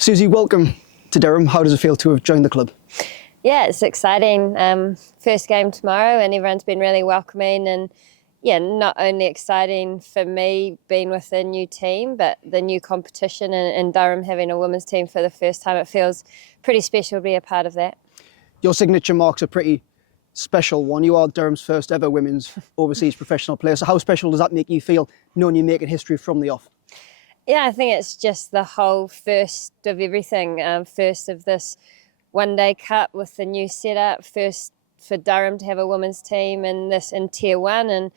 Suzie, welcome to Durham. How does it feel to have joined the club? Yeah, it's exciting. First game tomorrow and everyone's been really welcoming, and yeah, not only exciting for me being with a new team, but the new competition in Durham, having a women's team for the first time. It feels pretty special to be a part of that. Your signature mark's a pretty special one. You are Durham's first ever women's overseas professional player. So how special does that make you feel, knowing you're making history from the off? Yeah, I think it's just the whole first of everything. First of this one-day cup with the new setup, first for Durham to have a women's team in Tier 1, and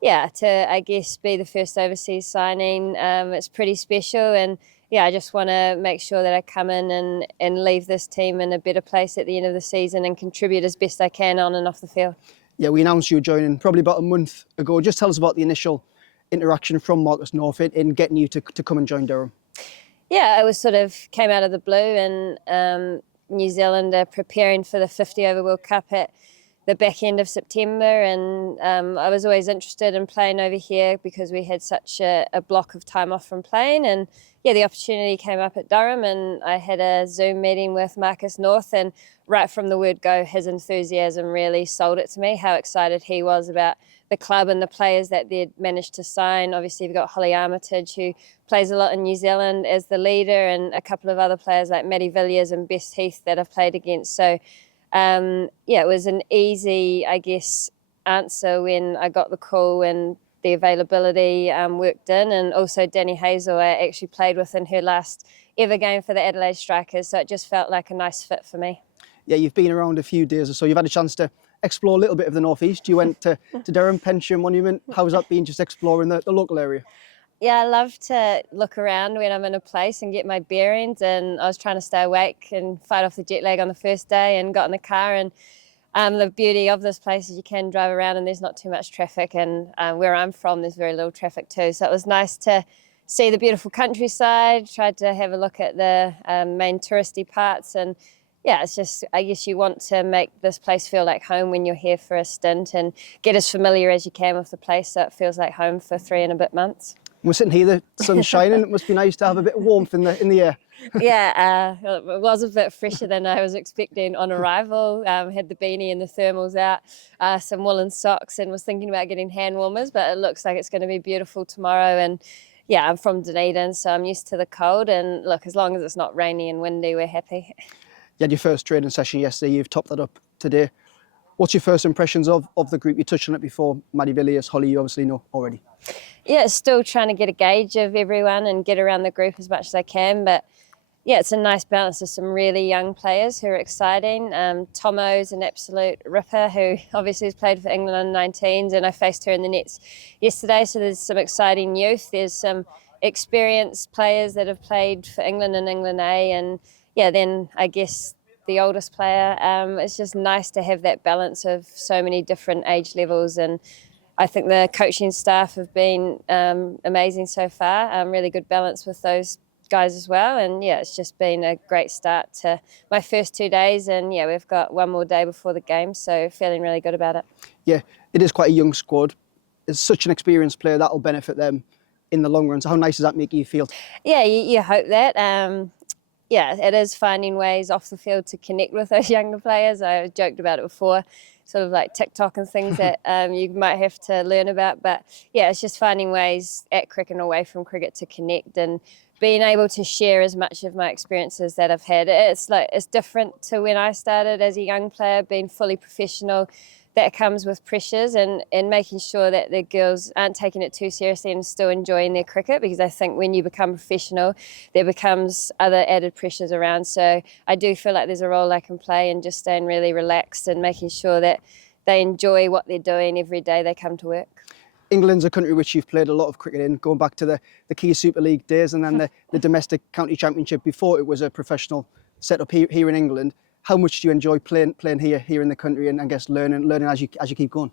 yeah, to I guess be the first overseas signing. It's pretty special, and yeah, I just want to make sure that I come in and leave this team in a better place at the end of the season and contribute as best I can on and off the field. Yeah, we announced you were joining probably about a month ago. Just tell us about the initial interaction from Marcus North in getting you to come and join Durham. Yeah, it was sort of came out of the blue, and New Zealand are preparing for the 50 over World Cup at the back end of September, and I was always interested in playing over here because we had such a block of time off from playing, and yeah, the opportunity came up at Durham, and I had a Zoom meeting with Marcus North, and right from the word go, his enthusiasm really sold it to me, how excited he was about the club and the players that they'd managed to sign. Obviously, we've got Holly Armitage, who plays a lot in New Zealand as the leader, and a couple of other players like Maddie Villiers and Bess Heath that I've played against. So yeah, it was an easy, I guess, answer when I got the call, and the availability worked in. And also Danny Hazel, I actually played with in her last ever game for the Adelaide Strikers, so it just felt like a nice fit for me. Yeah, you've been around a few days or so. You've had a chance to explore a little bit of the Northeast. You went to Durham, Penshire, Monument. How's that been, just exploring the local area? Yeah, I love to look around when I'm in a place and get my bearings, and I was trying to stay awake and fight off the jet lag on the first day, and got in the car, and the beauty of this place is you can drive around and there's not too much traffic, and where I'm from there's very little traffic too, so it was nice to see the beautiful countryside, tried to have a look at the main touristy parts, and yeah, it's just, I guess you want to make this place feel like home when you're here for a stint, and get as familiar as you can with the place so it feels like home for 3 and a bit months. We're sitting here, the sun's shining. It must be nice to have a bit of warmth in the air. Yeah, it was a bit fresher than I was expecting on arrival. Had the beanie and the thermals out, some woolen socks, and was thinking about getting hand warmers, but it looks like it's going to be beautiful tomorrow. And yeah, I'm from Dunedin, so I'm used to the cold, and look, as long as it's not rainy and windy, we're happy. You had your first training session yesterday. You've topped that up today. What's your first impressions of the group? You touched on it before. Maddie Villiers, Holly, you obviously know already. Yeah, still trying to get a gauge of everyone and get around the group as much as I can. But yeah, it's a nice balance of some really young players who are exciting. Tomo's an absolute ripper, who obviously has played for England under 19s, and I faced her in the nets yesterday. So there's some exciting youth. There's some experienced players that have played for England and England A, and yeah, then I guess the oldest player. It's just nice to have that balance of so many different age levels, and I think the coaching staff have been amazing so far. Really good balance with those guys as well, and yeah, it's just been a great start to my first 2 days, and yeah, we've got one more day before the game, so feeling really good about it. Yeah, it is quite a young squad. It's such an experienced player that'll benefit them in the long run. So how nice does that make you feel? Yeah, you hope that. Yeah, it is finding ways off the field to connect with those younger players. I joked about it before, sort of like TikTok and things that you might have to learn about. But yeah, it's just finding ways at cricket and away from cricket to connect, and being able to share as much of my experiences that I've had. It's different to when I started as a young player, being fully professional. That comes with pressures, and making sure that the girls aren't taking it too seriously and still enjoying their cricket, because I think when you become professional, there becomes other added pressures around. So I do feel like there's a role I can play in just staying really relaxed and making sure that they enjoy what they're doing every day they come to work. England's a country which you've played a lot of cricket in, going back to the Kia Super League days, and then the domestic county championship before it was a professional setup here in England. How much do you enjoy playing here in the country, and I guess learning as you keep going?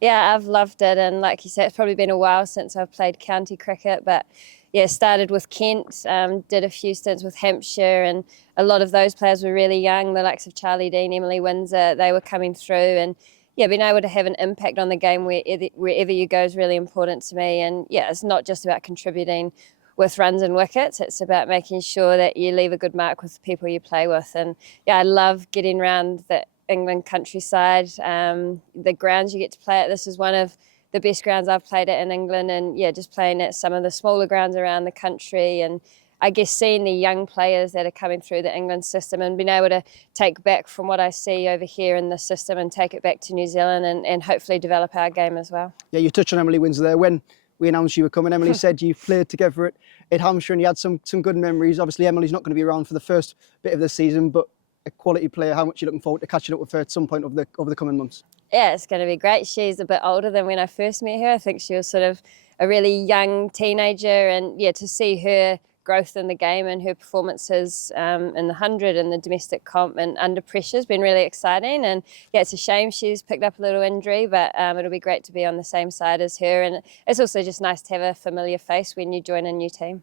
Yeah, I've loved it, and like you said, it's probably been a while since I've played county cricket, but yeah, started with Kent, did a few stints with Hampshire, and a lot of those players were really young, the likes of Charlie Dean, Emily Windsor, they were coming through, and yeah, being able to have an impact on the game wherever you go is really important to me. And yeah, it's not just about contributing with runs and wickets. It's about making sure that you leave a good mark with the people you play with. And yeah, I love getting around the England countryside, the grounds you get to play at. This is one of the best grounds I've played at in England, and yeah, just playing at some of the smaller grounds around the country, and I guess seeing the young players that are coming through the England system and being able to take back from what I see over here in the system and take it back to New Zealand and hopefully develop our game as well. Yeah, you touched on Emily Windsor there. When we announced you were coming, Emily said you played together at Hampshire and you had some good memories. Obviously, Emily's not going to be around for the first bit of the season, but a quality player. How much are you looking forward to catching up with her at some point over the coming months? Yeah, it's going to be great. She's a bit older than when I first met her. I think she was sort of a really young teenager, and yeah, to see her growth in the game and her performances in the 100 and the domestic comp and under pressure has been really exciting. And yeah, it's a shame she's picked up a little injury, but it'll be great to be on the same side as her. And it's also just nice to have a familiar face when you join a new team.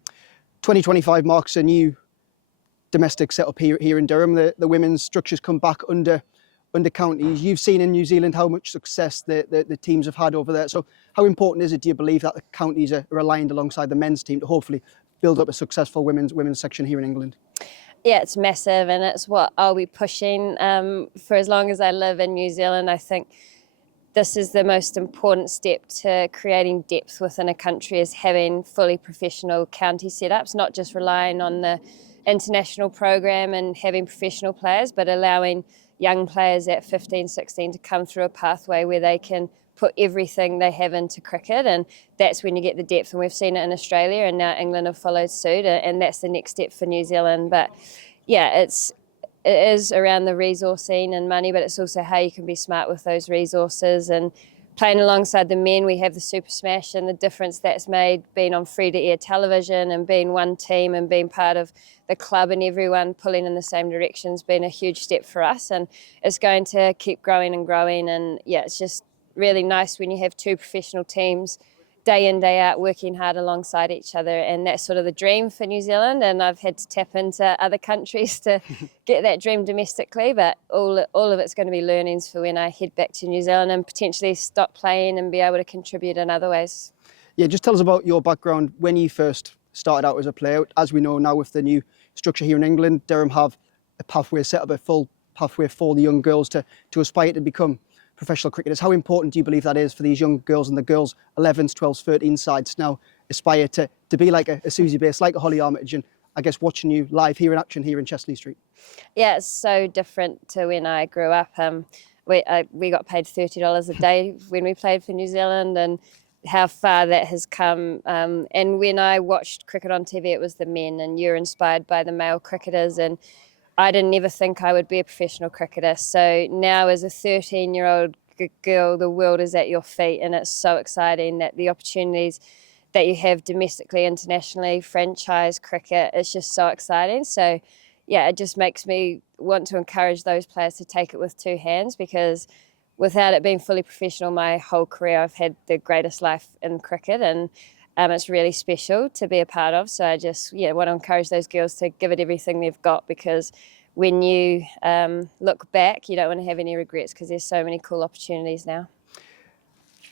2025 marks a new domestic setup here in Durham. The women's structures come back under counties. You've seen in New Zealand how much success the teams have had over there. So how important is it, do you believe, that the counties are aligned alongside the men's team to hopefully build up a successful women's section here in England? Yeah, it's massive, and it's what I'll be pushing for as long as I live in New Zealand. I think this is the most important step to creating depth within a country, is having fully professional county setups, not just relying on the international program and having professional players, but allowing young players at 15, 16 to come through a pathway where they can put everything they have into cricket, and that's when you get the depth. And we've seen it in Australia, and now England have followed suit, and that's the next step for New Zealand. But yeah, it is around the resourcing and money, but it's also how you can be smart with those resources. And playing alongside the men, we have the Super Smash, and the difference that's made being on free-to-air television and being one team and being part of the club and everyone pulling in the same direction has been a huge step for us, and it's going to keep growing and growing. And yeah, it's just really nice when you have two professional teams day in, day out, working hard alongside each other, and that's sort of the dream for New Zealand. And I've had to tap into other countries to get that dream domestically, but all of it's going to be learnings for when I head back to New Zealand and potentially stop playing and be able to contribute in other ways. Yeah, just tell us about your background when you first started out as a player. As we know now, with the new structure here in England, Durham have a pathway set up, a full pathway for the young girls to aspire to become professional cricketers. How important do you believe that is for these young girls and the girls 11s, 12s, 13 sides now aspire to be like a Suzie Bates, like a Holly Armitage, and I guess watching you live here in action here in Chesley Street? Yeah, it's so different to when I grew up. We got paid $30 a day when we played for New Zealand, and how far that has come. And when I watched cricket on TV, it was the men, and you're inspired by the male cricketers, and I didn't ever think I would be a professional cricketer. So now as a 13-year-old girl, the world is at your feet, and it's so exciting that the opportunities that you have domestically, internationally, franchise cricket, it's just so exciting. So yeah, it just makes me want to encourage those players to take it with two hands, because without it being fully professional my whole career, I've had the greatest life in cricket, and it's really special to be a part of. So I just want to encourage those girls to give it everything they've got, because when you look back, you don't want to have any regrets, because there's so many cool opportunities now.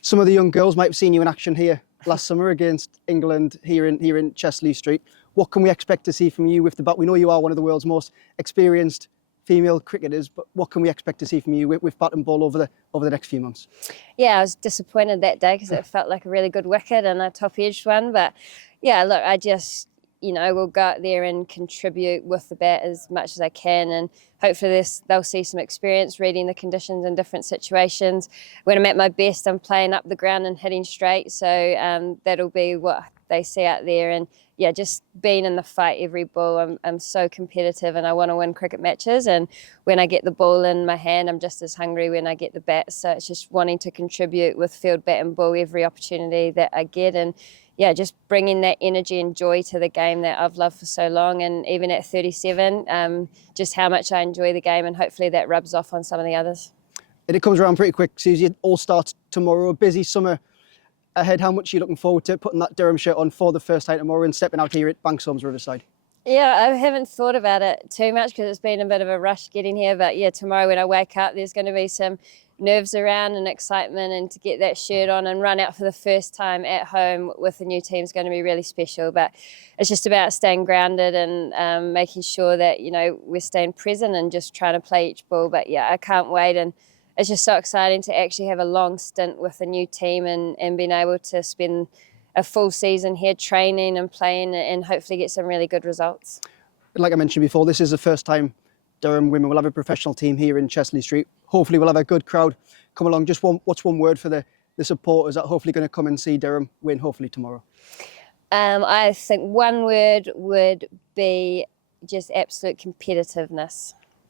Some of the young girls might have seen you in action here last summer against England here in Chesley Street. What can we expect to see from you with the bat? We know you are one of the world's most experienced female cricketers, but what can we expect to see from you with bat and ball over the next few months? Yeah, I was disappointed that day because it felt like a really good wicket and a top-edged one. But yeah, look, I just, will go out there and contribute with the bat as much as I can, and hopefully they'll see some experience reading the conditions in different situations. When I'm at my best, I'm playing up the ground and hitting straight, so that'll be what they see out there. And yeah, just being in the fight every ball. I'm so competitive, and I want to win cricket matches, and when I get the ball in my hand, I'm just as hungry when I get the bat. So it's just wanting to contribute with field, bat and ball every opportunity that I get, and yeah, just bringing that energy and joy to the game that I've loved for so long. And even at 37, just how much I enjoy the game, and hopefully that rubs off on some of the others. And it comes around pretty quick, Suzie. It all starts tomorrow, a busy summer ahead. How much are you looking forward to putting that Durham shirt on for the first time tomorrow and stepping out here at Banksholmes Riverside? Yeah, I haven't thought about it too much because it's been a bit of a rush getting here. But yeah, tomorrow when I wake up, there's going to be some nerves around and excitement, and to get that shirt on and run out for the first time at home with the new team is going to be really special. But it's just about staying grounded and making sure that, you know, we're staying present and just trying to play each ball. But yeah, I can't wait, and it's just so exciting to actually have a long stint with a new team and being able to spend a full season here training and playing and hopefully get some really good results. Like I mentioned before, this is the first time Durham women will have a professional team here in Chesley Street. Hopefully we'll have a good crowd come along. What's one word for the supporters that are hopefully going to come and see Durham win hopefully tomorrow? I think one word would be just absolute competitiveness.